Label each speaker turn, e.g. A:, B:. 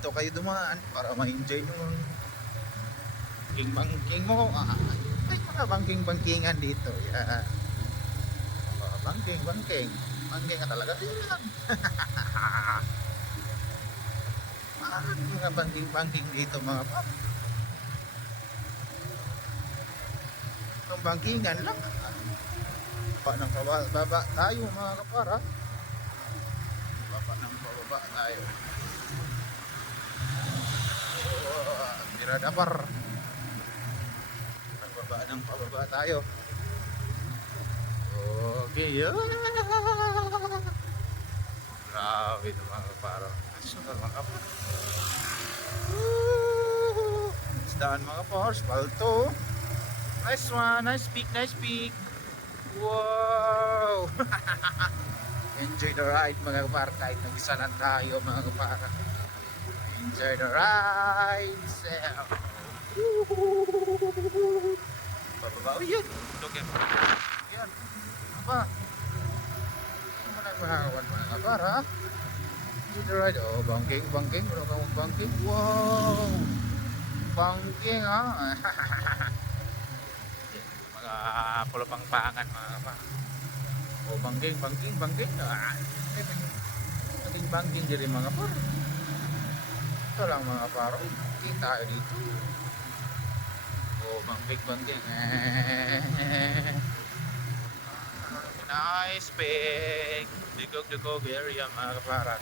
A: dito kayo dumaan para ma-enjoy nyo king bangking mo ah, ay mga bangking bangkingan dito yan oh, bangking bangking bangking ka talaga yan ah, mga bangking bangking dito mga pap itong bangkingan lang baba ng baba tayo mga kapara. Baba ng bababa tayo oh, tiradapar pababa ng pababa tayo okay yeah. grabe ito mga kapara sugar mga kapara Woo! isdaan mga kapars palto nice one nice peak nice peak Wow! Enjoy the ride mga kapara kahit nag-isa lang tayo mga kapara. Enjoy the ride! Self! Pababa. Oh, yan! Look at Yan. Apa? Ano na mga kawan mga kapara? Enjoy the ride. Oh, bangking, bangking. Ano ka mong bangking? Wow! Bangking ha? mga pulapang pangan mga kapara. O bangging, bangging, bangging. Ah, naging bangging diri mga par. Ito lang mga paro. Kita tayo dito. O bangging, bangging. nice big. Dugog, dugog area mga kapara.